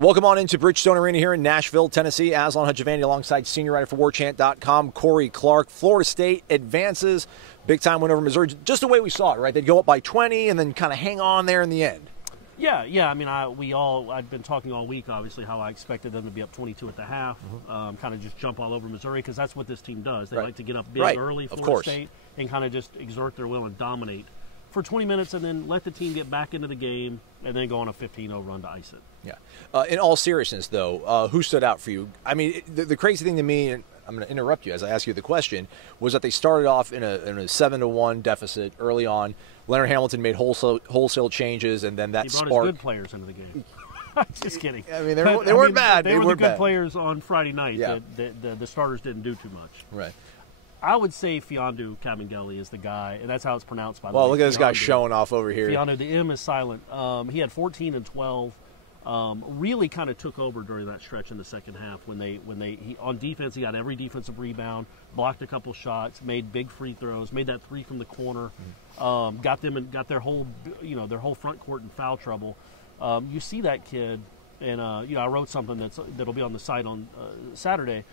Welcome on into Bridgestone Arena here in Nashville, Tennessee. Aslan Hajivandi alongside senior writer for Warchant.com, Corey Clark. Florida State advances. Big time win over Missouri. Just the way we saw it, right? They'd go up by 20 and then kind of hang on there in the end. Yeah. I mean, I'd been talking all week, obviously, how I expected them to be up 22 at the half, kind of just jump all over Missouri, because that's what this team does. They like to get up big early, Florida State, and kind of just exert their will and dominate for 20 minutes and then let the team get back into the game and then go on a 15-0 run to ice it. Yeah. In all seriousness, though, who stood out for you? I mean, the crazy thing to me, and I'm going to interrupt you as I ask you the question, was that they started off in a 7-1 deficit early on. Leonard Hamilton made wholesale changes, and then that he brought spark. his good players into the game. Just kidding. I mean, they weren't bad. They were the good bad players on Friday night. Yeah. The starters didn't do too much. Right. I would say Fiondu Kabengele is the guy, and that's how it's pronounced, by the way. Well, look at this guy showing off over here. Fiondu, the M is silent. He had 14 and 12. Really kind of took over during that stretch in the second half when he on defense, he got every defensive rebound, blocked a couple shots, made big free throws, made that three from the corner, got their whole front court in foul trouble. You see that kid, and I wrote something that'll be on the site on Saturday.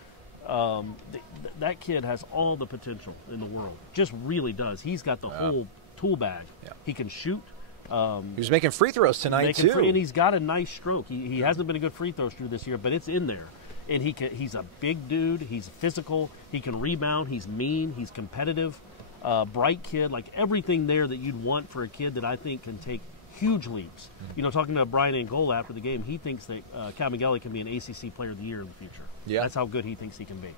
That kid has all the potential in the world. Just really does. He's got the whole tool bag. Yeah. He can shoot. He was making free throws tonight too, and he's got a nice stroke. He hasn't been a good free throw shooter this year, but it's in there. And he's a big dude. He's physical. He can rebound. He's mean. He's competitive. Bright kid, like everything there that you'd want for a kid that I think can take huge leaps. You know, talking to Brian Angola after the game, he thinks that Kabengele can be an ACC Player of the Year in the future. Yeah, that's how good he thinks he can be.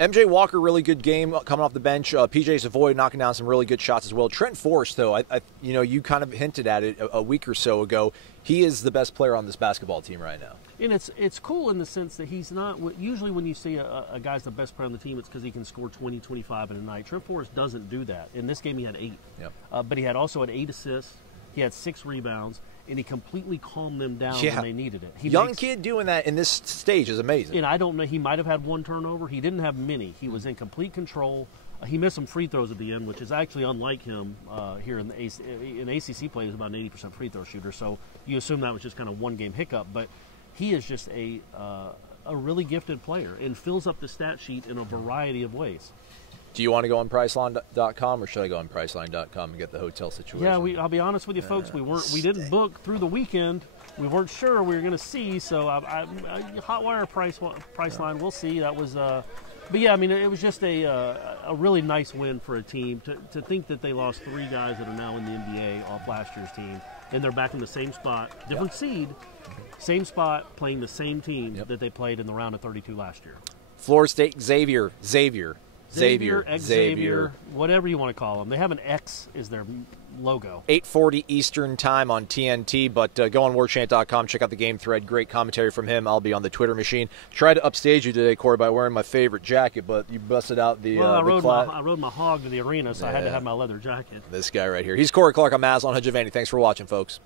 MJ Walker, really good game coming off the bench. PJ Savoy knocking down some really good shots as well. Trent Forrest, though, you kind of hinted at it a week or so ago. He is the best player on this basketball team right now. And it's cool in the sense that he's not – usually when you see a guy's the best player on the team, it's because he can score 20, 25 in a night. Trent Forrest doesn't do that. In this game, he had 8. Yep. But he also had 8 assists. He had 6 rebounds. And he completely calmed them down when they needed it. Young kid doing that in this stage is amazing. And I don't know. He might have had 1 turnover. He didn't have many. He was in complete control. He missed some free throws at the end, which is actually unlike him here in the ACC play. He's about an 80% free throw shooter. So you assume that was just kind of one game hiccup. But he is just a really gifted player and fills up the stat sheet in a variety of ways. Do you want to go on Priceline.com or should I go on Priceline.com and get the hotel situation? Yeah, I'll be honest with you, folks. We didn't book through the weekend. We weren't sure we were going to see. So Hotwire Priceline, we'll see. That was, but yeah, I mean, it was just a really nice win for a team to think that they lost 3 guys that are now in the NBA off last year's team, and they're back in the same spot, different seed, same spot, playing the same team that they played in the round of 32 last year. Florida State, Xavier, whatever you want to call them. They have an X as their logo. 8:40 Eastern time on TNT, but go on Warchant.com, check out the game thread. Great commentary from him. I'll be on the Twitter machine. Tried to upstage you today, Corey, by wearing my favorite jacket, but you busted out the I rode my hog to the arena, so I had to have my leather jacket. This guy right here. He's Corey Clark. I'm Aslan Hajivandi. Thanks for watching, folks.